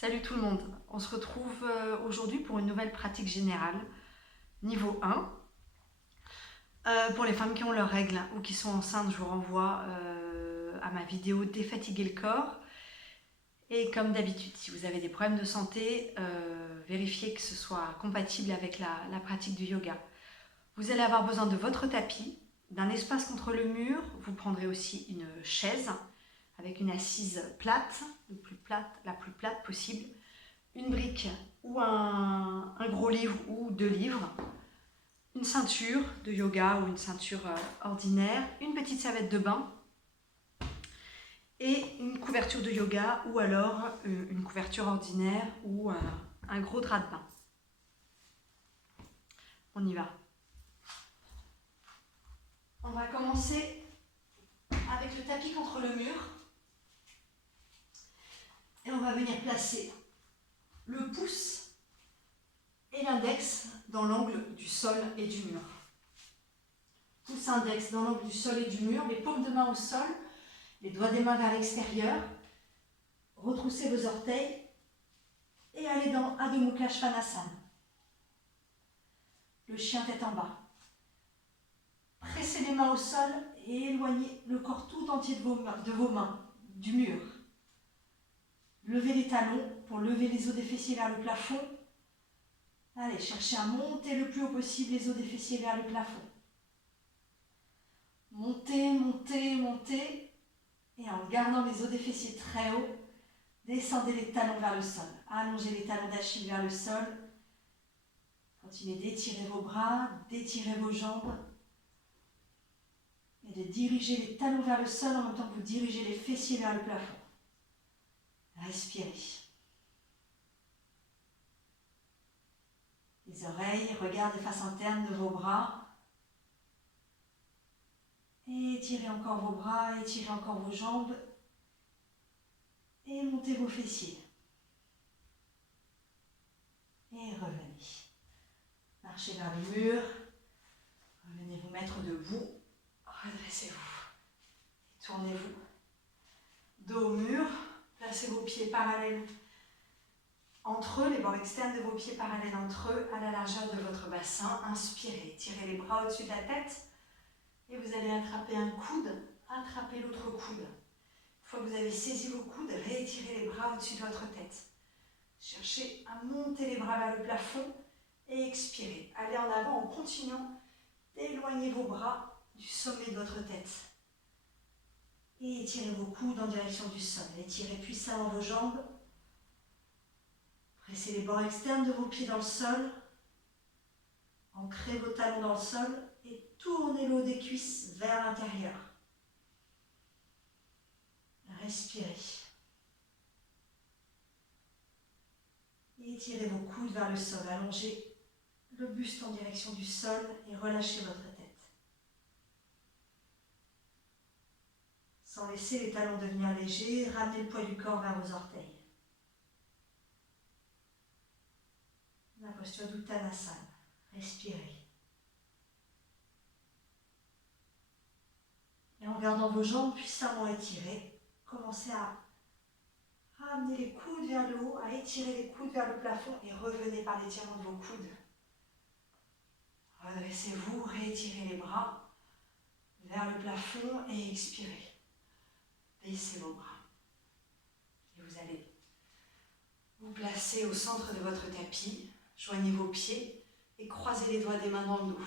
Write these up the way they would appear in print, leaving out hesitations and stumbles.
Salut tout le monde, on se retrouve aujourd'hui pour une nouvelle pratique générale, niveau 1. Pour les femmes qui ont leurs règles ou qui sont enceintes, je vous renvoie à ma vidéo Défatiguer le corps. Et comme d'habitude, si vous avez des problèmes de santé, vérifiez que ce soit compatible avec la pratique du yoga. Vous allez avoir besoin de votre tapis, d'un espace contre le mur. Vous prendrez aussi une chaise avec une assise plate, la plus plate possible. Une brique ou un gros livre ou 2 livres, une ceinture de yoga ou une ceinture ordinaire, une petite serviette de bain et une couverture de yoga ou alors une couverture ordinaire ou un gros drap de bain. On y va. On va commencer avec le tapis contre le mur et on va venir placer le pouce et l'index dans l'angle du sol et du mur. Pouce index dans l'angle du sol et du mur, les paumes de main au sol, les doigts des mains vers l'extérieur. Retroussez vos orteils et allez dans Adho Mukha Svanasana. Le chien tête en bas. Pressez les mains au sol et éloignez le corps tout entier de vos mains du mur. Levez les talons pour lever les os des fessiers vers le plafond. Allez, cherchez à monter le plus haut possible les os des fessiers vers le plafond. Montez, montez, montez. Et en gardant les os des fessiers très hauts, descendez les talons vers le sol. Allongez les talons d'Achille vers le sol. Continuez d'étirer vos bras, d'étirer vos jambes. Et de diriger les talons vers le sol en même temps que vous dirigez les fessiers vers le plafond. Respirez. Les oreilles, regardez les faces internes de vos bras. Étirez encore vos bras, étirez encore vos jambes. Et montez vos fessiers. Et revenez. Marchez vers le mur. Revenez vous mettre debout. Redressez-vous. Tournez-vous. Dos au mur. Placez vos pieds parallèles entre eux, les bords externes de vos pieds parallèles entre eux, à la largeur de votre bassin. Inspirez. Tirez les bras au-dessus de la tête. Et vous allez attraper un coude. Attrapez l'autre coude. Une fois que vous avez saisi vos coudes, réétirez les bras au-dessus de votre tête. Cherchez à monter les bras vers le plafond et expirez. Allez en avant en continuant d'éloigner vos bras du sommet de votre tête. Et étirez vos coudes en direction du sol. Étirez puissamment vos jambes. Pressez les bords externes de vos pieds dans le sol. Ancrez vos talons dans le sol et tournez le haut des cuisses vers l'intérieur. Respirez. Étirez vos coudes vers le sol. Allongez le buste en direction du sol et relâchez votre tête. Sans laisser les talons devenir légers, ramenez le poids du corps vers vos orteils. La posture d'Uttanasana. Respirez. Et en gardant vos jambes puissamment étirées, commencez à ramener les coudes vers le haut, à étirer les coudes vers le plafond et revenez par l'étirement de vos coudes. Redressez-vous, réétirez les bras vers le plafond et expirez. Baissez vos bras. Et vous allez vous placer au centre de votre tapis. Joignez vos pieds et croisez les doigts des mains dans le dos.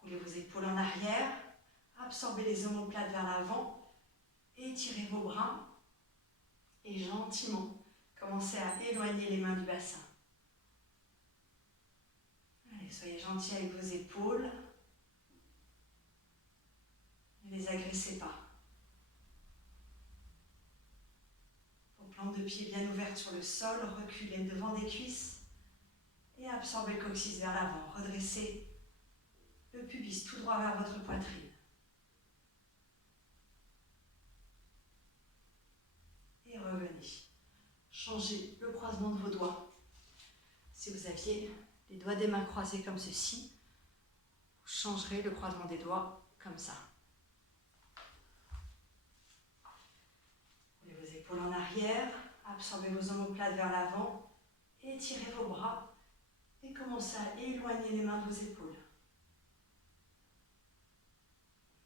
Roulez vos épaules en arrière. Absorbez les omoplates vers l'avant. Étirez vos bras. Et gentiment, commencez à éloigner les mains du bassin. Allez, soyez gentils avec vos épaules. Ne les agressez pas. Plantes de pied bien ouvertes sur le sol, reculez devant des cuisses et absorbez le coccyx vers l'avant. Redressez le pubis tout droit vers votre poitrine. Et revenez. Changez le croisement de vos doigts. Si vous aviez les doigts des mains croisés comme ceci, vous changerez le croisement des doigts comme ça. Roulez vos épaules en arrière, Absorbez vos omoplates vers l'avant, étirez vos bras et commencez à éloigner les mains de vos épaules.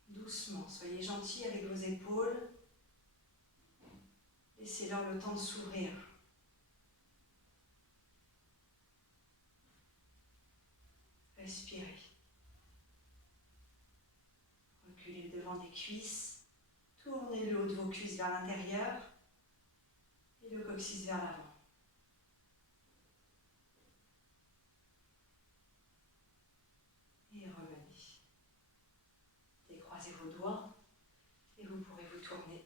Doucement, soyez gentil avec vos épaules. Laissez-leur le temps de s'ouvrir. Respirez. Reculez le devant des cuisses. Tournez le haut de vos cuisses vers l'intérieur et le coccyx vers l'avant. Et revenez. Décroisez vos doigts et vous pourrez vous tourner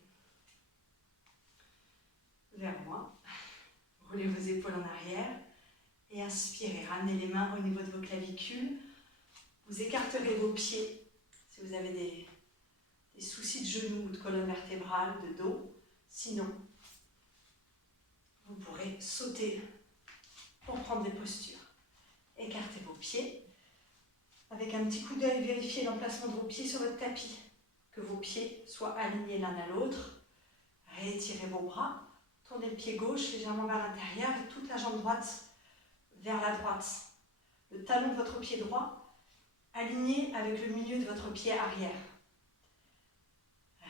vers moi. Roulez vos épaules en arrière et inspirez. Ramenez les mains au niveau de vos clavicules. Vous écarterez vos pieds si vous avez des soucis de genoux ou de colonne vertébrale, de dos. Sinon, vous pourrez sauter pour prendre des postures. Écartez vos pieds. Avec un petit coup d'œil, vérifiez l'emplacement de vos pieds sur votre tapis. Que vos pieds soient alignés l'un à l'autre. Réétirez vos bras. Tournez le pied gauche légèrement vers l'intérieur et toute la jambe droite vers la droite. Le talon de votre pied droit aligné avec le milieu de votre pied arrière.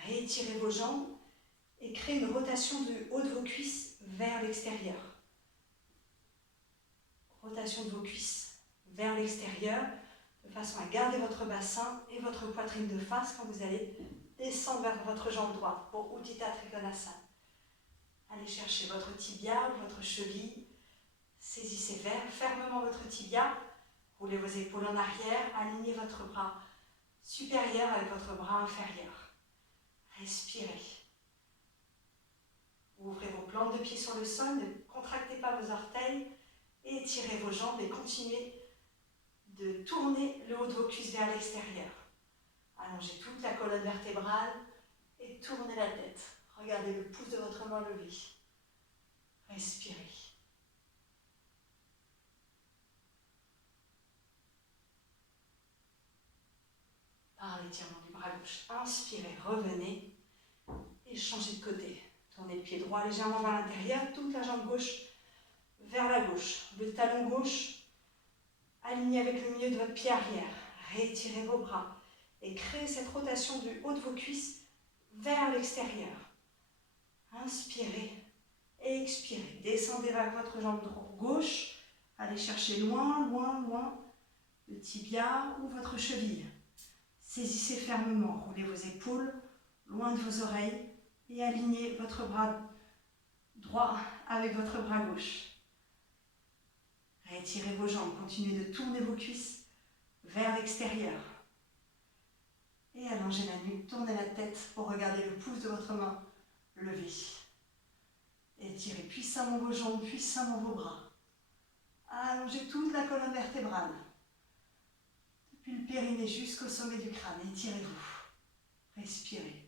Réétirez vos jambes et créez une rotation du haut de vos cuisses vers l'extérieur. Rotation de vos cuisses vers l'extérieur de façon à garder votre bassin et votre poitrine de face quand vous allez descendre vers votre jambe droite pour Utthita Trikonasana. Allez chercher votre tibia ou votre cheville. Saisissez fermement votre tibia. Roulez vos épaules en arrière. Alignez votre bras supérieur avec votre bras inférieur. Respirez. Ouvrez vos plantes de pied sur le sol. Ne contractez pas vos orteils. Étirez vos jambes et continuez de tourner le haut de vos cuisses vers l'extérieur. Allongez toute la colonne vertébrale et tournez la tête. Regardez le pouce de votre main levé. Respirez. Par l'étirement du bras gauche, inspirez, revenez et changez de côté. Tournez le pied droit légèrement vers l'intérieur, toute la jambe gauche vers la gauche. Le talon gauche aligné avec le milieu de votre pied arrière. Réétirez vos bras et créez cette rotation du haut de vos cuisses vers l'extérieur. Inspirez et expirez. Descendez vers votre jambe gauche. Allez chercher loin, loin, loin le tibia ou votre cheville. Saisissez fermement. Roulez vos épaules loin de vos oreilles et alignez votre bras droit avec votre bras gauche. Rétirez vos jambes. Continuez de tourner vos cuisses vers l'extérieur. Et allongez la nuque. Tournez la tête pour regarder le pouce de votre main levé. Étirez puissamment vos jambes, puissamment vos bras. Allongez toute la colonne vertébrale. Depuis le périnée jusqu'au sommet du crâne. Étirez-vous. Respirez.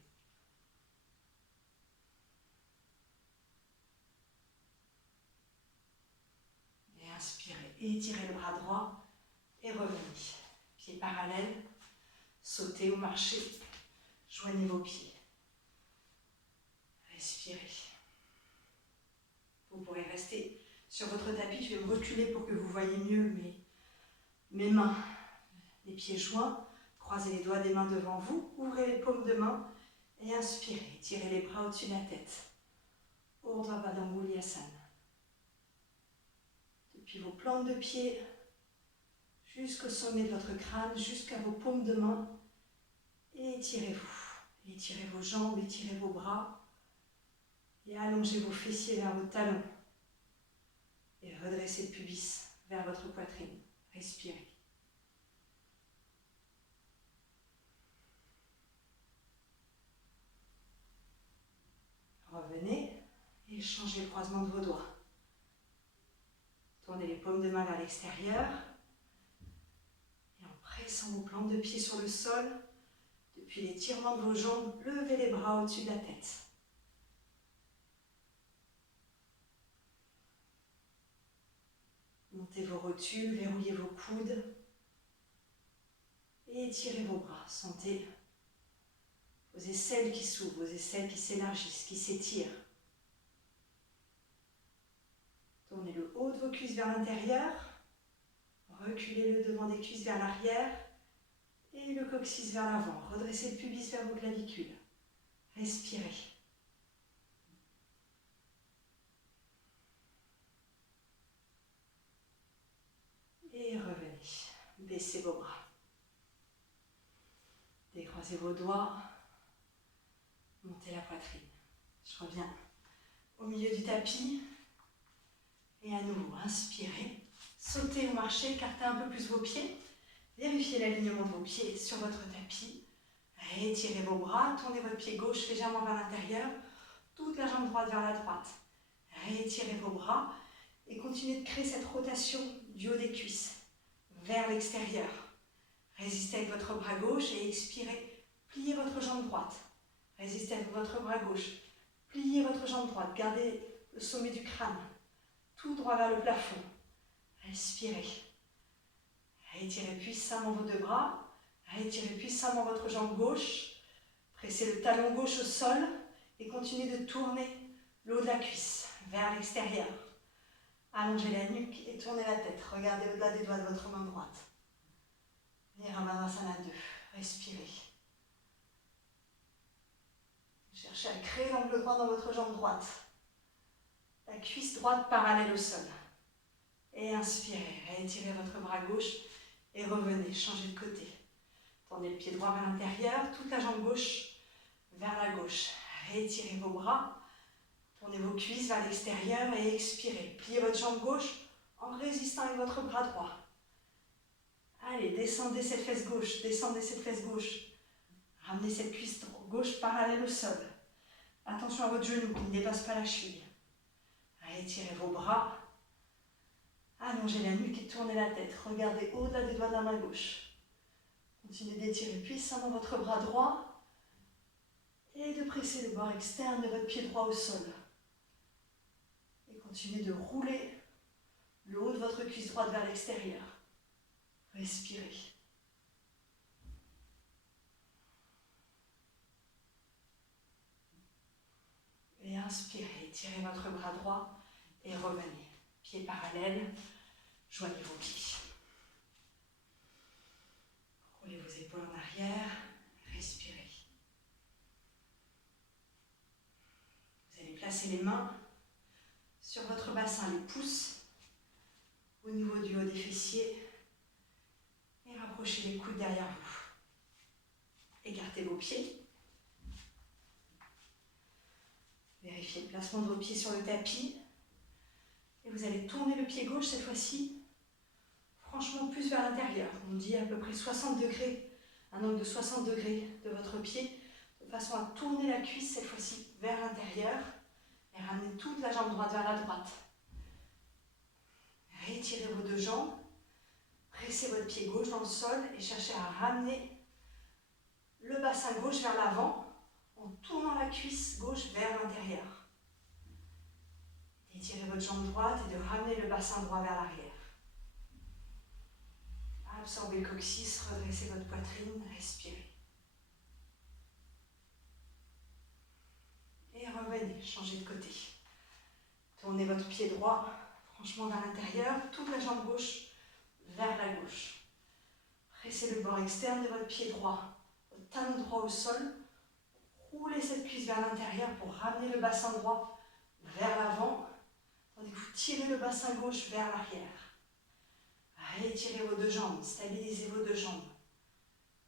Et inspirez. Étirez le bras droit et revenez. Pieds parallèles. Sautez ou marchez. Joignez vos pieds. Respirez. Vous pourrez rester sur votre tapis. Je vais me reculer pour que vous voyez mieux mes mains. Les pieds joints. Croisez les doigts des mains devant vous. Ouvrez les paumes de main et inspirez. Tirez les bras au-dessus de la tête. Urdhva Baddha Mouliasana. Depuis vos plantes de pied jusqu'au sommet de votre crâne, jusqu'à vos paumes de main. Et étirez-vous. Étirez vos jambes, étirez vos bras. Et allongez vos fessiers vers vos talons. Et redressez le pubis vers votre poitrine. Respirez. Revenez et changez le croisement de vos doigts. Tournez les paumes de main vers l'extérieur. Et en pressant vos plantes de pied sur le sol, depuis l'étirement de vos jambes, levez les bras au-dessus de la tête. Montez vos rotules, verrouillez vos coudes. Et étirez vos bras. Sentez vos aisselles qui s'ouvrent, vos aisselles qui s'élargissent, qui s'étirent. le haut de vos cuisses vers l'intérieur. Reculez le devant des cuisses vers l'arrière. Et le coccyx vers l'avant. Redressez le pubis vers vos clavicules. Respirez. Et revenez. Baissez vos bras. Décroisez vos doigts. Montez la poitrine. Je reviens au milieu du tapis. Et à nouveau, inspirez. Sautez ou marchez, écartez un peu plus vos pieds. Vérifiez l'alignement de vos pieds sur votre tapis. Étirez vos bras, tournez votre pied gauche légèrement vers l'intérieur, toute la jambe droite vers la droite. Étirez vos bras et continuez de créer cette rotation du haut des cuisses vers l'extérieur. Résistez avec votre bras gauche et expirez. Pliez votre jambe droite. Résistez avec votre bras gauche. Pliez votre jambe droite. Gardez le sommet du crâne tout droit vers le plafond. Respirez. Étirez puissamment vos deux bras. Étirez puissamment votre jambe gauche. Pressez le talon gauche au sol et continuez de tourner le haut de la cuisse vers l'extérieur. Allongez la nuque et tournez la tête. Regardez au-delà des doigts de votre main droite. Virabhadrasana 2. Respirez. Cherchez à créer l'angle droit dans votre jambe droite. La cuisse droite parallèle au sol. Et inspirez. Réétirez votre bras gauche et revenez. Changez de côté. Tournez le pied droit vers l'intérieur. Toute la jambe gauche vers la gauche. Réétirez vos bras. Tournez vos cuisses vers l'extérieur et expirez. Pliez votre jambe gauche en résistant avec votre bras droit. Allez, descendez cette fesse gauche. Descendez cette fesse gauche. Ramenez cette cuisse gauche parallèle au sol. Attention à votre genou qui ne dépasse pas la cheville. Étirez vos bras. Allongez la nuque et tournez la tête. Regardez au-delà des doigts de la main gauche. Continuez d'étirer puissamment votre bras droit et de presser le bord externe de votre pied droit au sol. Et continuez de rouler le haut de votre cuisse droite vers l'extérieur. Respirez. Et inspirez, étirez votre bras droit et revenez. Pieds parallèles, joignez vos pieds. Roulez vos épaules en arrière, respirez. Vous allez placer les mains sur votre bassin, les pouces au niveau du haut des fessiers et rapprochez les coudes derrière vous. Écartez vos pieds. Vérifiez le placement de vos pieds sur le tapis. Et vous allez tourner le pied gauche cette fois-ci, franchement plus vers l'intérieur. On dit à peu près 60 degrés, un angle de 60 degrés de votre pied, de façon à tourner la cuisse cette fois-ci vers l'intérieur et ramener toute la jambe droite vers la droite. Rétirez vos deux jambes, pressez votre pied gauche dans le sol et cherchez à ramener le bassin gauche vers l'avant en tournant la cuisse gauche vers l'intérieur. Étirez votre jambe droite et de ramener le bassin droit vers l'arrière. Absorbez le coccyx, redressez votre poitrine, respirez. Et revenez, changez de côté. Tournez votre pied droit franchement vers l'intérieur, toute la jambe gauche vers la gauche. Pressez le bord externe de votre pied droit, votre talon droit au sol. Roulez cette cuisse vers l'intérieur pour ramener le bassin droit vers l'avant. Tandis que vous tirez le bassin gauche vers l'arrière. Rétirez vos deux jambes, stabilisez vos deux jambes.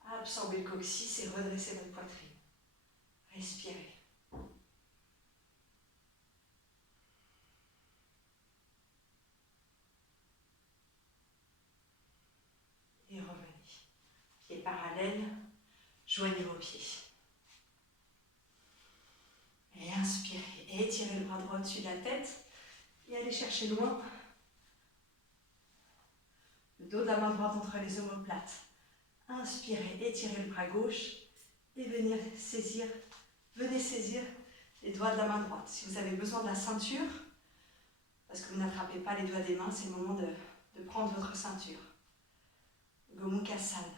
Absorbez le coccyx et redressez votre poitrine. Respirez. Et revenez. Pieds parallèles, joignez vos pieds. Et inspirez. Et étirez le bras droit au-dessus de la tête. Et allez chercher loin le dos de la main droite entre les omoplates. Inspirez, étirez le bras gauche et venez saisir les doigts de la main droite. Si vous avez besoin de la ceinture, parce que vous n'attrapez pas les doigts des mains, c'est le moment de prendre votre ceinture. Gomukhasana.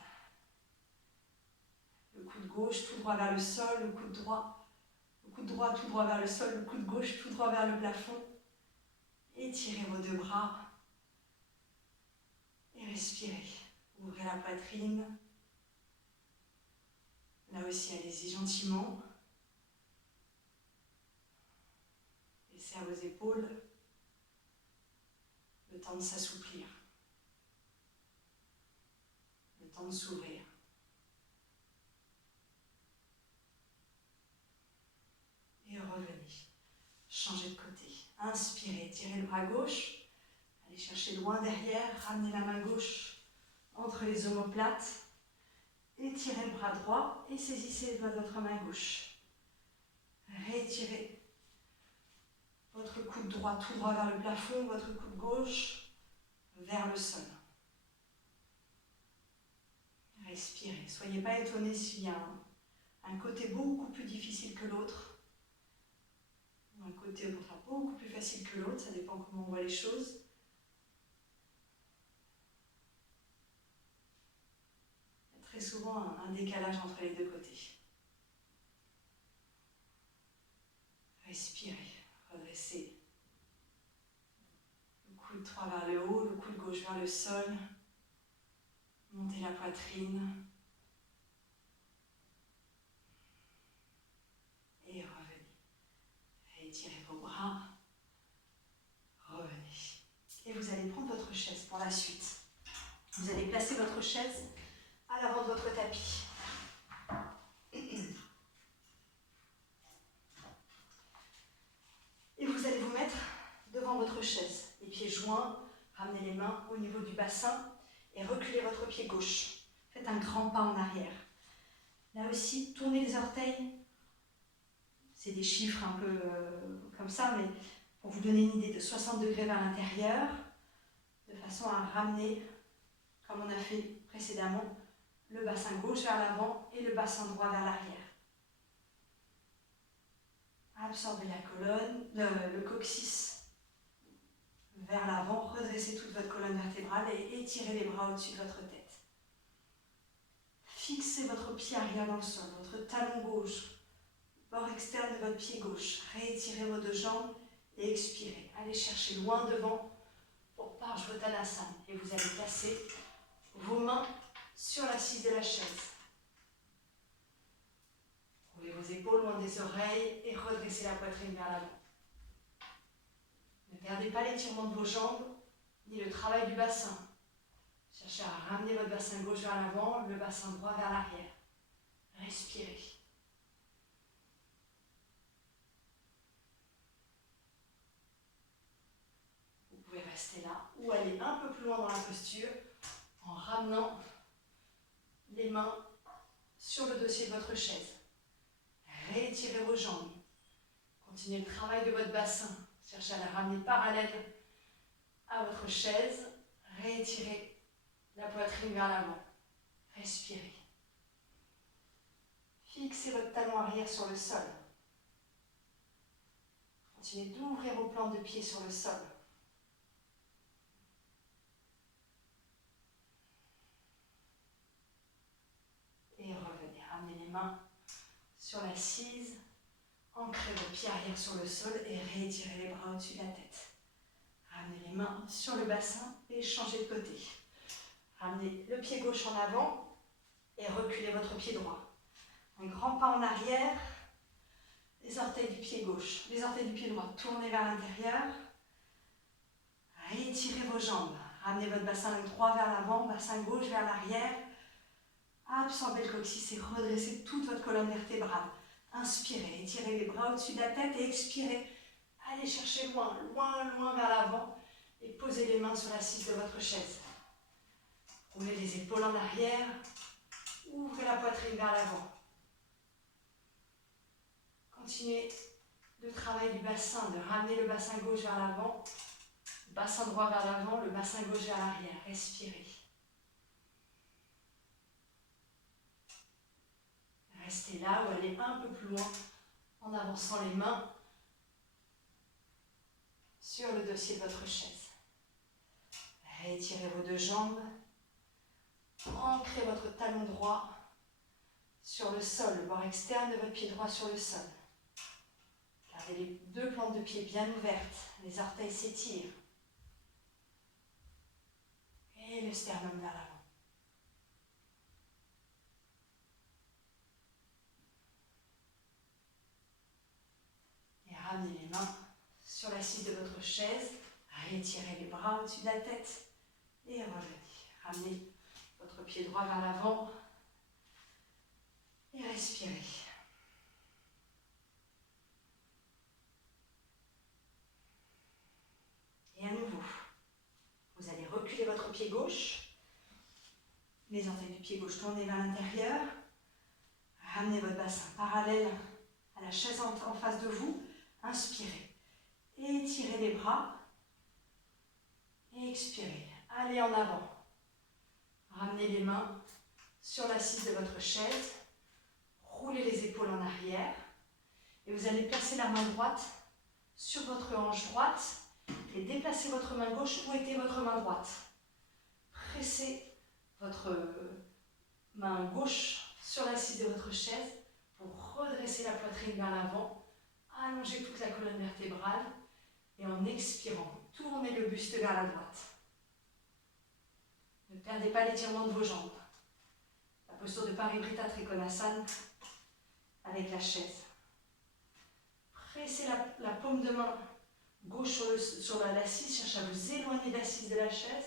Le coude gauche tout droit vers le sol, le coude droit tout droit vers le sol, le coude gauche tout droit vers le plafond. Étirez étirez vos deux bras et respirez. Ouvrez la poitrine. Là aussi, allez-y gentiment. Laissez à vos épaules le temps de s'assouplir, le temps de s'ouvrir. Et revenez. Changez de côté. Inspirez, tirez le bras gauche. Allez chercher loin derrière. Ramenez la main gauche entre les omoplates. Étirez le bras droit et saisissez votre main gauche. Rétirez votre coude droit tout droit vers le plafond, votre coude gauche vers le sol. Respirez. Soyez pas étonnés s'il y a un côté beaucoup plus difficile que l'autre, ou un côté au contraire beaucoup plus facile que l'autre, ça dépend comment on voit les choses. Il y a très souvent un décalage entre les deux côtés. Respirez, redressez. Le coude droit vers le haut, le coude gauche vers le sol. Montez la poitrine. Et revenez. Étirez vos bras. Revenez. Et vous allez prendre votre chaise pour la suite. Vous allez placer votre chaise à l'avant de votre tapis. Et vous allez vous mettre devant votre chaise. Les pieds joints, ramenez les mains au niveau du bassin et reculez votre pied gauche. Faites un grand pas en arrière. Là aussi, tournez les orteils. C'est des chiffres un peu comme ça, mais pour vous donner une idée de 60 degrés vers l'intérieur, de façon à ramener, comme on a fait précédemment, le bassin gauche vers l'avant et le bassin droit vers l'arrière. Absorbez la colonne, le coccyx vers l'avant, redressez toute votre colonne vertébrale et étirez les bras au-dessus de votre tête. Fixez votre pied arrière dans le sol, votre talon gauche, bord externe de votre pied gauche. Réétirez vos deux jambes et expirez. Allez chercher loin devant pour Parshvottanasana. Et vous allez placer vos mains sur l'assise de la chaise. Roulez vos épaules loin des oreilles et redressez la poitrine vers l'avant. Ne perdez pas l'étirement de vos jambes ni le travail du bassin. Cherchez à ramener votre bassin gauche vers l'avant, le bassin droit vers l'arrière. Respirez. Vous pouvez rester là ou aller un peu plus loin dans la posture en ramenant les mains sur le dossier de votre chaise. Réétirez vos jambes. Continuez le travail de votre bassin. Cherchez à la ramener parallèle à votre chaise. Réétirez la poitrine vers l'avant. Respirez. Fixez votre talon arrière sur le sol. Continuez d'ouvrir vos plantes de pied sur le sol. Et revenez. Ramenez les mains sur l'assise. Ancrez vos pieds arrière sur le sol et réétirez les bras au-dessus de la tête. Ramenez les mains sur le bassin et changez de côté. Ramenez le pied gauche en avant et reculez votre pied droit. Un grand pas en arrière, les orteils du pied gauche, les orteils du pied droit, tournez vers l'intérieur. Réétirez vos jambes. Ramenez votre bassin droit vers l'avant, bassin gauche vers l'arrière. Absorbez le coccyx et redressez toute votre colonne vertébrale. Inspirez, étirez les bras au-dessus de la tête et expirez. Allez chercher loin, loin, loin vers l'avant et posez les mains sur l'assise de votre chaise. Roulez les épaules en arrière, ouvrez la poitrine vers l'avant. Continuez le travail du bassin, de ramener le bassin gauche vers l'avant, le bassin droit vers l'avant, le bassin gauche vers l'arrière. Respirez. Restez là ou allez un peu plus loin en avançant les mains sur le dossier de votre chaise. Réétirez vos deux jambes. Ancrez votre talon droit sur le sol, le bord externe de votre pied droit sur le sol. Gardez les deux plantes de pied bien ouvertes, les orteils s'étirent. Et le sternum vers l'avant. Et ramenez les mains sur l'assise de votre chaise. Étirez les bras au-dessus de la tête. Et revenez. Ramenez votre pied droit vers l'avant. Et respirez. Et à nouveau, vous allez reculer votre pied gauche. Les orteils du pied gauche tournés vers l'intérieur. Ramenez votre bassin parallèle à la chaise en face de vous. Inspirez. Étirez les bras. Et expirez. Allez en avant. Ramenez les mains sur l'assise de votre chaise. Roulez les épaules en arrière. Et vous allez placer la main droite sur votre hanche droite. Et déplacez votre main gauche où était votre main droite. Pressez votre main gauche sur l'assise de votre chaise pour redresser la poitrine vers l'avant. Allongez toute la colonne vertébrale. Et en expirant, tournez le buste vers la droite. Ne perdez pas l'étirement de vos jambes. La posture de Parivrtta Trikonasana avec la chaise. Pressez la paume de main gauche sur l'assise, cherchez à vous éloigner de l'assise de la chaise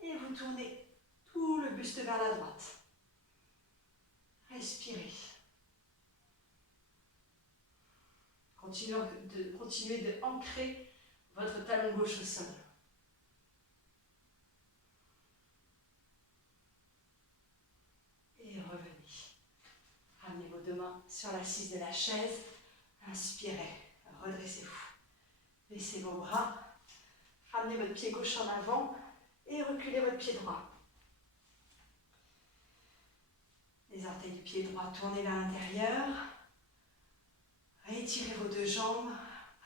et vous tournez tout le buste vers la droite. Respirez. Continuez de ancrer votre talon gauche au sol. Et revenez. Ramenez vos deux mains sur l'assise de la chaise. Inspirez. Redressez-vous. Baissez vos bras. Ramenez votre pied gauche en avant et reculez votre pied droit. Les orteils du pied droit tournés vers l'intérieur. Étirez vos deux jambes.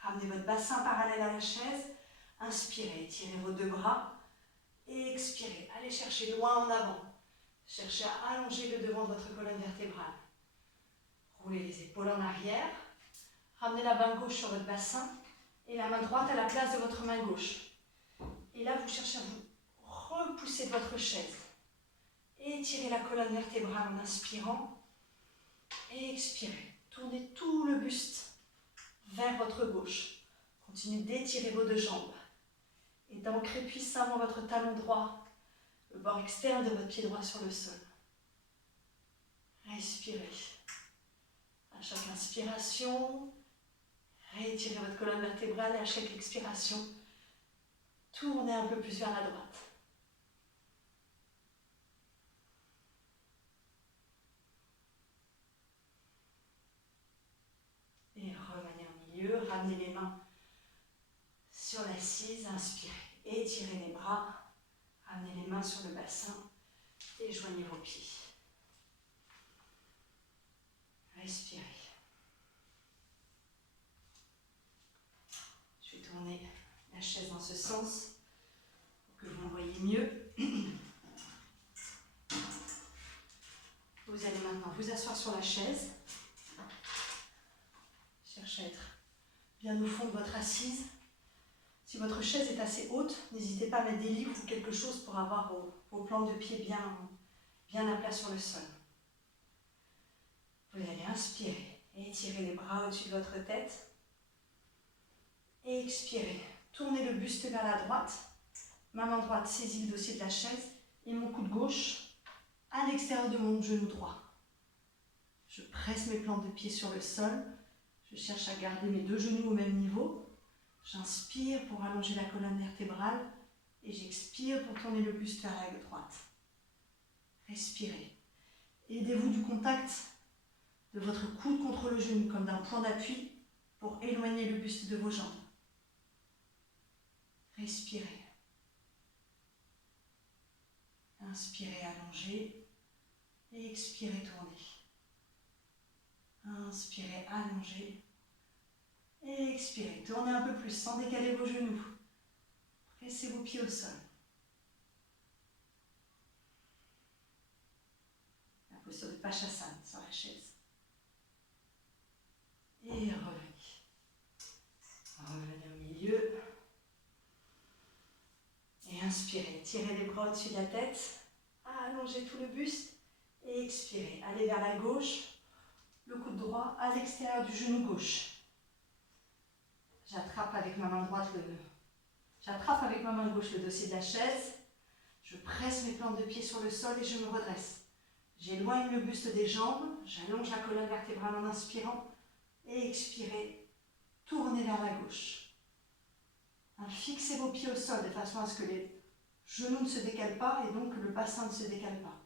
Ramenez votre bassin parallèle à la chaise. Inspirez. Étirez vos deux bras. Et expirez. Allez chercher loin en avant. Cherchez à allonger le devant de votre colonne vertébrale. Roulez les épaules en arrière. Ramenez la main gauche sur votre bassin et la main droite à la place de votre main gauche. Et là, vous cherchez à vous repousser de votre chaise. Étirez la colonne vertébrale en inspirant. Et expirez. Tournez tout le buste vers votre gauche. Continuez d'étirer vos deux jambes. Et d'ancrer puissamment votre talon droit, le bord externe de votre pied droit sur le sol. Respirez. À chaque inspiration, réétirez votre colonne vertébrale et à chaque expiration, tournez un peu plus vers la droite. Et revenez au milieu, ramenez les mains sur l'assise, inspirez. Étirez les bras, ramenez les mains sur le bassin et joignez vos pieds. Respirez. Je vais tourner la chaise dans ce sens pour que vous me voyez mieux. Vous allez maintenant vous asseoir sur la chaise. Cherchez à être bien au fond de votre assise. Si votre chaise est assez haute, n'hésitez pas à mettre des livres ou quelque chose pour avoir vos plantes de pied bien à plat sur le sol. Vous allez inspirer et étirer les bras au-dessus de votre tête. Et expirez. Tournez le buste vers la droite. Ma main droite saisit le dossier de la chaise et mon coude gauche à l'extérieur de mon genou droit. Je presse mes plantes de pied sur le sol. Je cherche à garder mes deux genoux au même niveau. J'inspire pour allonger la colonne vertébrale et j'expire pour tourner le buste vers la droite. Respirez. Aidez-vous du contact de votre coude contre le genou comme d'un point d'appui pour éloigner le buste de vos jambes. Respirez. Inspirez, allongez et expirez, tournez. Inspirez, allongez et expirez. Tournez un peu plus sans décaler vos genoux. Pressez vos pieds au sol. La posture de Pachasana sur la chaise. Et revenez. Revenez au milieu. Et Inspirez, tirez les bras au-dessus de la tête, allongez tout le buste et expirez. Allez vers la gauche, le coude droit à l'extérieur du genou gauche. J'attrape avec ma main droite J'attrape avec ma main gauche le dossier de la chaise. Je presse mes plantes de pied sur le sol et je me redresse. J'éloigne le buste des jambes, j'allonge la colonne vertébrale en inspirant et expirez, tournez vers la gauche. Fixez vos pieds au sol de façon à ce que les genoux ne se décalent pas et donc le bassin ne se décale pas.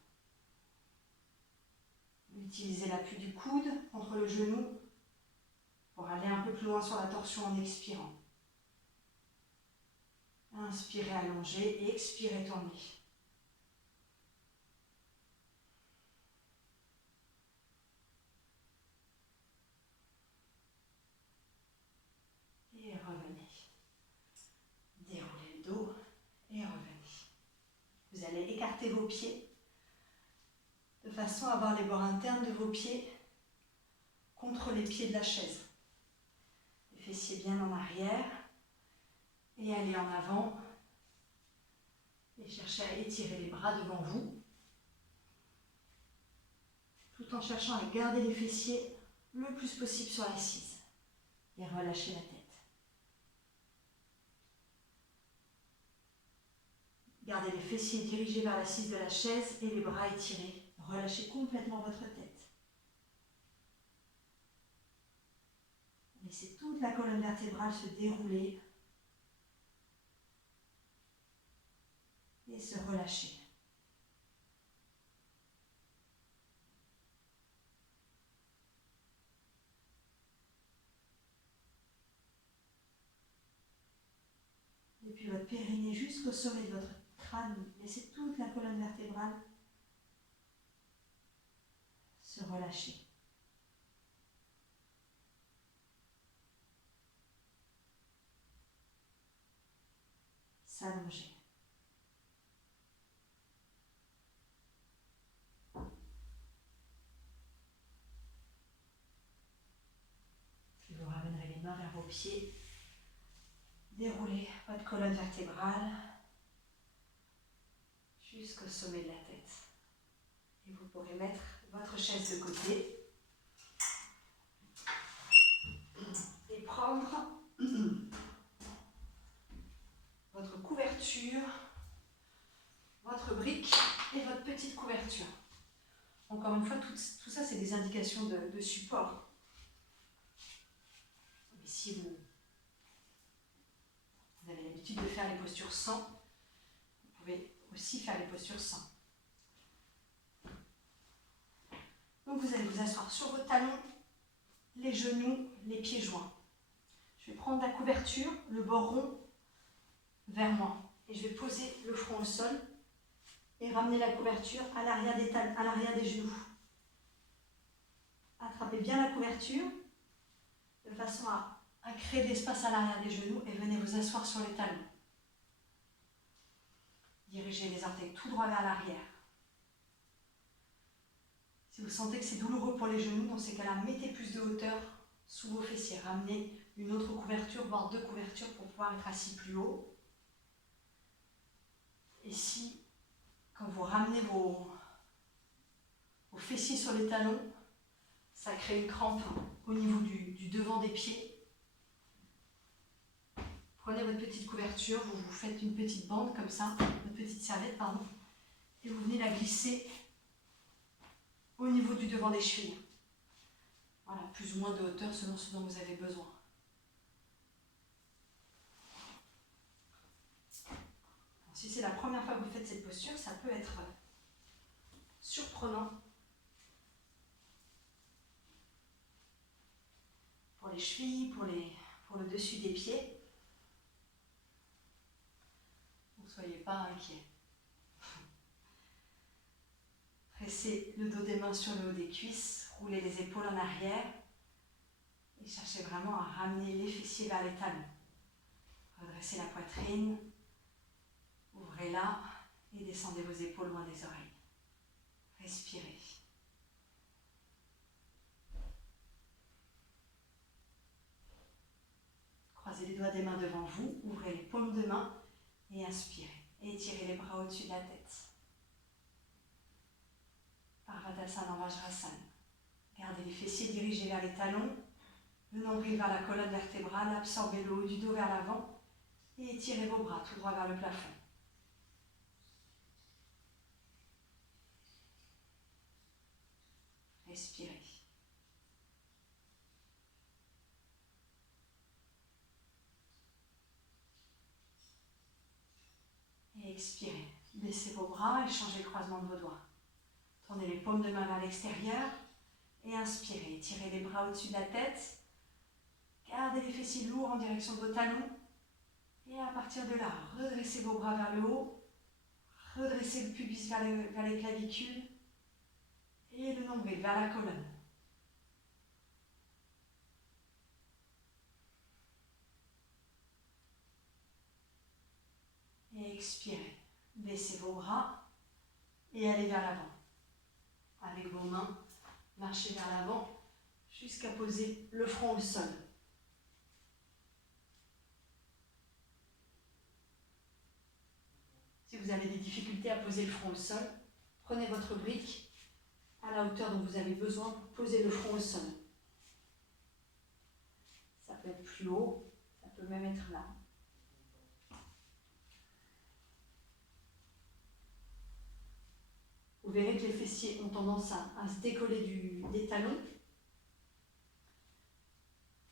Utilisez l'appui du coude contre le genou pour aller un peu plus loin sur la torsion en expirant. Inspirez, allongez et expirez, tournez. Et revenez. Déroulez le dos et revenez. Vous allez écarter vos pieds de façon à avoir les bords internes de vos pieds contre les pieds de la chaise. Les fessiers bien en arrière et allez en avant et cherchez à étirer les bras devant vous tout en cherchant à garder les fessiers le plus possible sur l'assise et relâchez la tête. Gardez les fessiers dirigés vers l'assise de la chaise et les bras étirés. Relâchez complètement votre tête. Laissez toute la colonne vertébrale se dérouler et se relâcher. Depuis votre périnée jusqu'au sommet de votre crâne, laissez toute la colonne vertébrale se relâcher. S'allonger. Puis vous ramènerez les mains vers vos pieds. Déroulez votre colonne vertébrale jusqu'au sommet de la tête. Et vous pourrez mettre votre chaise de côté et prendre votre couverture, votre brique et votre petite couverture. Encore une fois, tout ça, c'est des indications de support. Mais si vous avez l'habitude de faire les postures sans, vous pouvez aussi faire les postures sans. Donc vous allez vous asseoir sur vos talons, les genoux, les pieds joints. Je vais prendre la couverture, le bord rond vers moi. Et je vais poser le front au sol et ramener la couverture à l'arrière des talons, à l'arrière des genoux. Attrapez bien la couverture de façon à créer de l'espace à l'arrière des genoux et venez vous asseoir sur les talons. Dirigez les orteils tout droit vers l'arrière. Si vous sentez que c'est douloureux pour les genoux, dans ces cas-là, mettez plus de hauteur sous vos fessiers. Ramenez une autre couverture, voire deux couvertures pour pouvoir être assis plus haut. Et si, quand vous ramenez vos fessiers sur les talons, ça crée une crampe au niveau du devant des pieds, prenez votre petite couverture, vous vous faites une petite bande comme ça, une petite serviette, pardon, et vous venez la glisser au niveau du devant des chevilles. Voilà, plus ou moins de hauteur selon ce dont vous avez besoin. Si c'est la première fois que vous faites cette posture, ça peut être surprenant pour les chevilles, pour le dessus des pieds. Ne soyez pas inquiets. Pressez le dos des mains sur le haut des cuisses, roulez les épaules en arrière et cherchez vraiment à ramener les fessiers vers les talons. Redressez la poitrine, ouvrez-la et descendez vos épaules loin des oreilles. Respirez. Croisez les doigts des mains devant vous, ouvrez les paumes de main et inspirez. Et étirez les bras au-dessus de la tête. Parvatasana Vajrasana. Gardez les fessiers dirigés vers les talons, le nombril vers la colonne vertébrale, absorbez le haut du dos vers l'avant et étirez vos bras tout droit vers le plafond. Respirez. Et expirez. Baissez vos bras et changez le croisement de vos doigts. Tournez les paumes de main vers l'extérieur et inspirez. Tirez les bras au-dessus de la tête. Gardez les fessiers lourds en direction de vos talons. Et à partir de là, redressez vos bras vers le haut. Redressez le pubis vers les clavicules. Et le nombril vers la colonne. Et expirez. Baissez vos bras et allez vers l'avant. Avec vos mains, marchez vers l'avant jusqu'à poser le front au sol. Si vous avez des difficultés à poser le front au sol, prenez votre brique à la hauteur dont vous avez besoin pour poser le front au sol. Ça peut être plus haut, ça peut même être là. Vous verrez que les fessiers ont tendance à se décoller des talons.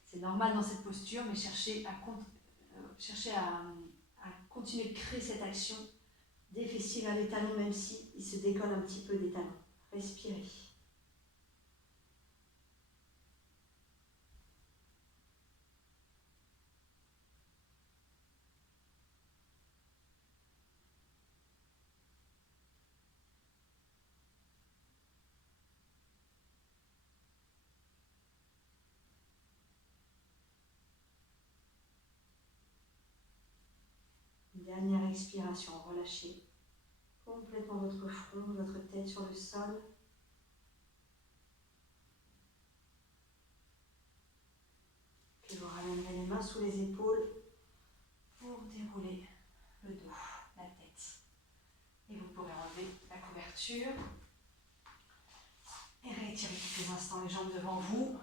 C'est normal dans cette posture, mais cherchez à continuer de créer cette action des fessiers vers les talons, même s'ils se décollent un petit peu des talons. Respirez. Dernière expiration, relâchez complètement votre front, votre tête sur le sol. Puis vous ramènerez les mains sous les épaules pour dérouler le dos, la tête. Et vous pourrez enlever la couverture et réétirer quelques instants les jambes devant vous.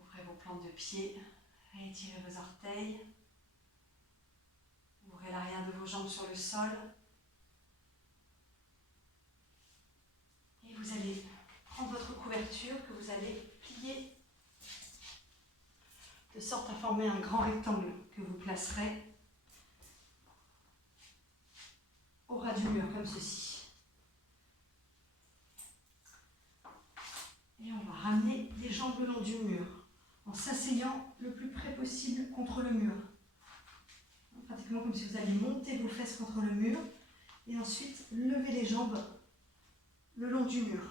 Ouvrez vos plantes de pied, réétirez vos orteils. Ouvrez l'arrière de vos jambes sur le sol. Et vous allez prendre votre couverture que vous allez plier de sorte à former un grand rectangle que vous placerez au ras du mur, comme ceci. Et on va ramener les jambes le long du mur, en s'asseyant le plus près possible contre le mur. Pratiquement comme si vous alliez monter vos fesses contre le mur, et ensuite lever les jambes le long du mur.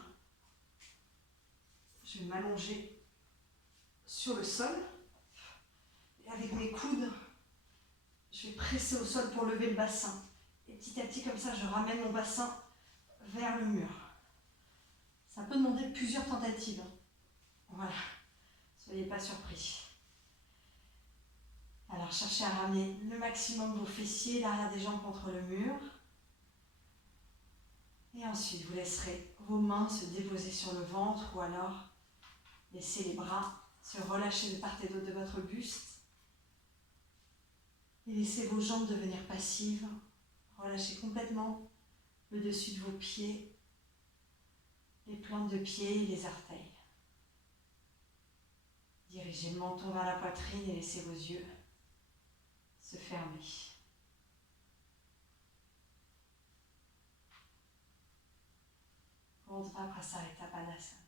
Je vais m'allonger sur le sol, et avec mes coudes, je vais presser au sol pour lever le bassin. Et petit à petit, comme ça, je ramène mon bassin vers le mur. Ça peut demander plusieurs tentatives. Voilà, soyez pas surpris. Alors, cherchez à ramener le maximum de vos fessiers, l'arrière des jambes contre le mur. Et ensuite, vous laisserez vos mains se déposer sur le ventre ou alors laissez les bras se relâcher de part et d'autre de votre buste. Et laissez vos jambes devenir passives. Relâchez complètement le dessus de vos pieds, les plantes de pied et les orteils. Dirigez le menton vers la poitrine et laissez vos yeux se fermer. Urdhva Prasarita Padasana.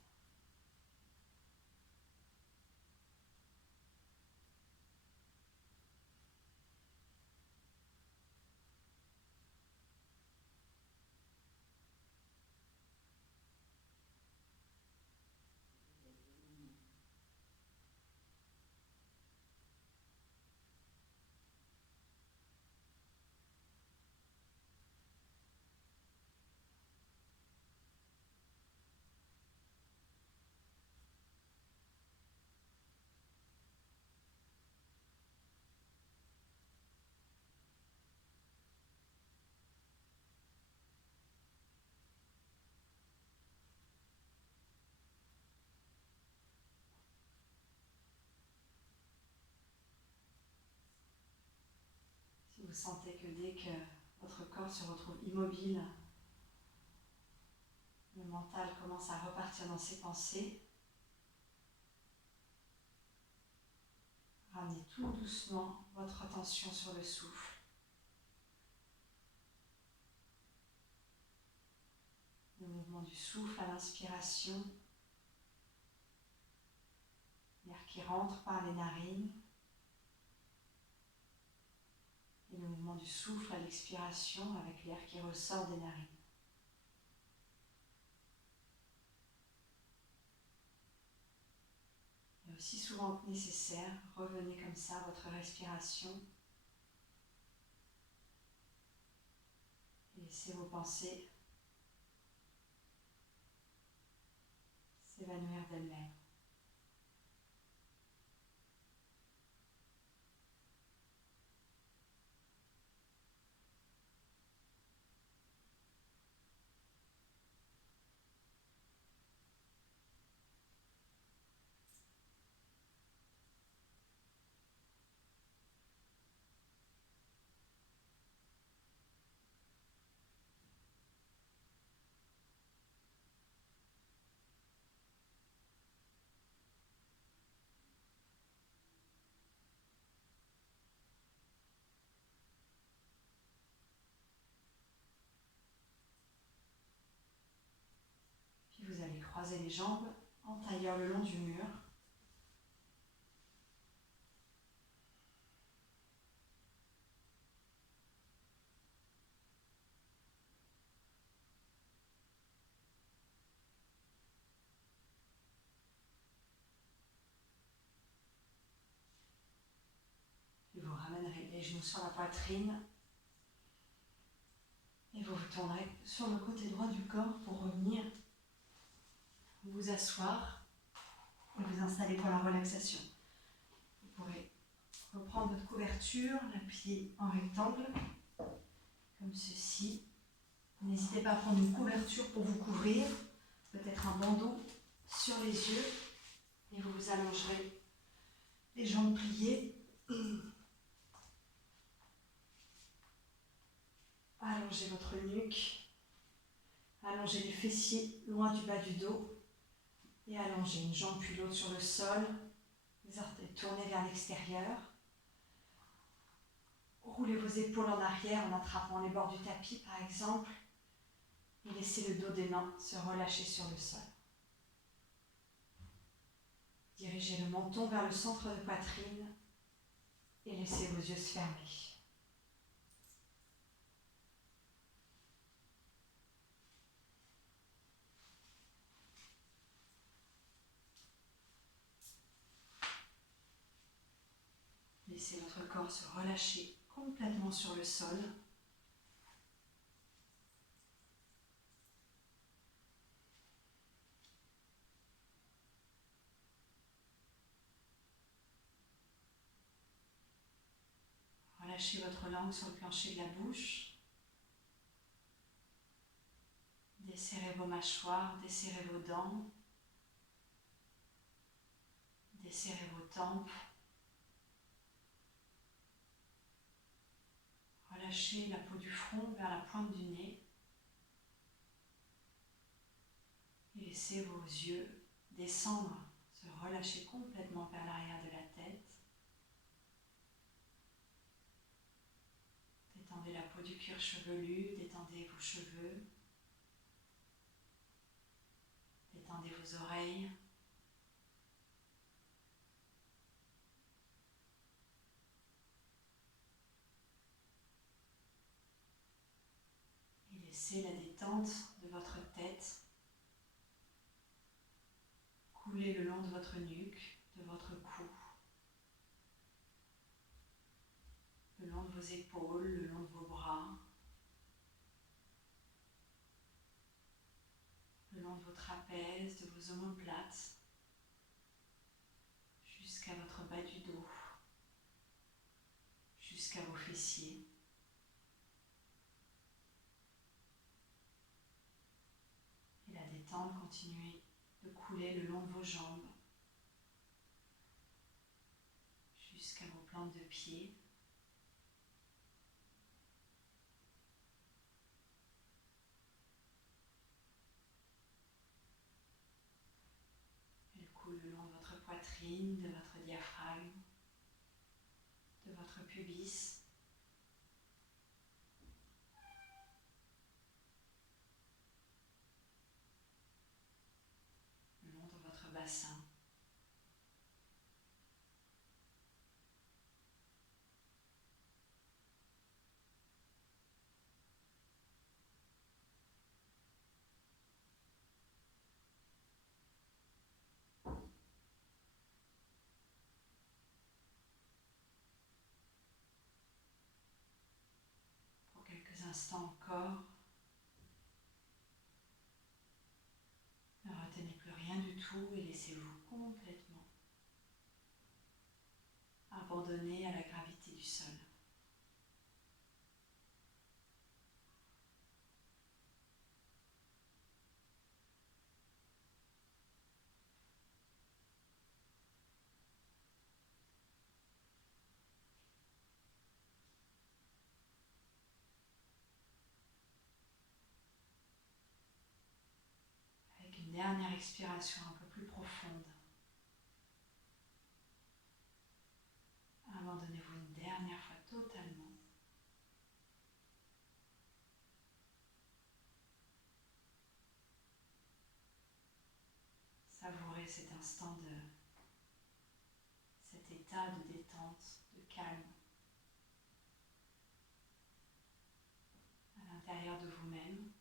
vous sentez que dès que votre corps se retrouve immobile, le mental commence à repartir dans ses pensées. Ramenez tout doucement votre attention sur le souffle. Le mouvement du souffle à l'inspiration. L'air qui rentre par les narines. Et le mouvement du souffle à l'expiration avec l'air qui ressort des narines. Et aussi souvent que nécessaire, revenez comme ça à votre respiration. Et laissez vos pensées s'évanouir d'elles-mêmes. Puis vous allez croiser les jambes en tailleur le long du mur. Puis vous ramènerez les genoux sur la poitrine. Et vous vous tournerez sur le côté droit du corps pour revenir vous asseoir et vous installer pour la relaxation. Vous pourrez reprendre votre couverture, la plier en rectangle, comme ceci. N'hésitez pas à prendre une couverture pour vous couvrir, peut-être un bandeau sur les yeux, et vous vous allongerez les jambes pliées. Allongez votre nuque, allongez les fessiers loin du bas du dos et allongez une jambe puis l'autre sur le sol, les orteils tournés vers l'extérieur. Roulez vos épaules en arrière en attrapant les bords du tapis par exemple et laissez le dos des mains se relâcher sur le sol. Dirigez le menton vers le centre de poitrine et laissez vos yeux se fermer. Laissez votre corps se relâcher complètement sur le sol. Relâchez votre langue sur le plancher de la bouche. Desserrez vos mâchoires, desserrez vos dents. Desserrez vos tempes. Relâchez la peau du front vers la pointe du nez. Et laissez vos yeux descendre, se relâcher complètement vers l'arrière de la tête. Détendez la peau du cuir chevelu, détendez vos cheveux. Détendez vos oreilles. Et laissez la détente de votre tête couler le long de votre nuque, de votre cou, le long de vos épaules, le long de vos bras, le long de vos trapèzes, de vos omoplates, jusqu'à votre bas du dos, jusqu'à vos fessiers. Et la détente continue de couler le long de vos jambes, jusqu'à vos plantes de pied. poitrine, de votre diaphragme, de votre pubis. Le long de votre bassin. Pour quelques instants encore, ne retenez plus rien du tout et laissez-vous complètement abandonner à la gravité du sol. Avec une dernière expiration un peu plus profonde, abandonnez-vous une dernière fois totalement. Savourez cet instant cet état de détente, de calme à l'intérieur de vous-même.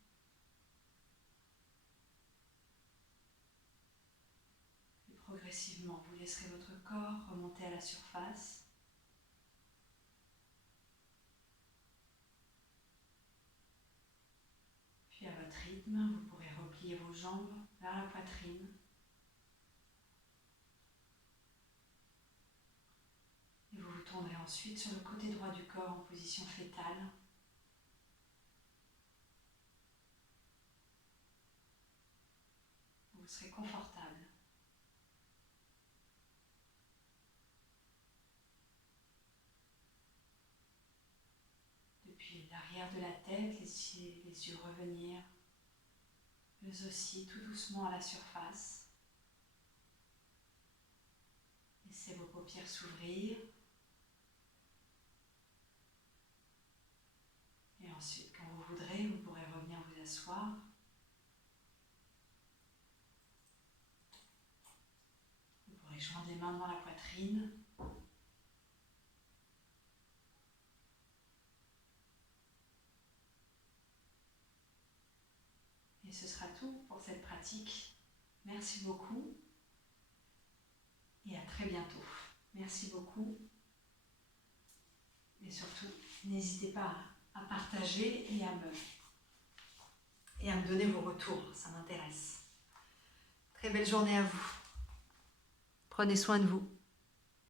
Puis progressivement, vous laisserez votre corps remonter à la surface. Puis à votre rythme, vous pourrez replier vos jambes vers la poitrine. Et vous vous tournerez ensuite sur le côté droit du corps en position fétale. Vous serez confortable. Depuis l'arrière de la tête, laissez les yeux revenir, eux aussi tout doucement à la surface. Laissez vos paupières s'ouvrir. Et ensuite, quand vous voudrez, vous pourrez revenir vous asseoir. Vous pourrez joindre les mains dans la poitrine. Et ce sera tout pour cette pratique. Merci beaucoup et à très bientôt. Merci beaucoup. Et surtout, n'hésitez pas à partager et à me donner vos retours, ça m'intéresse. Très belle journée à vous. Prenez soin de vous.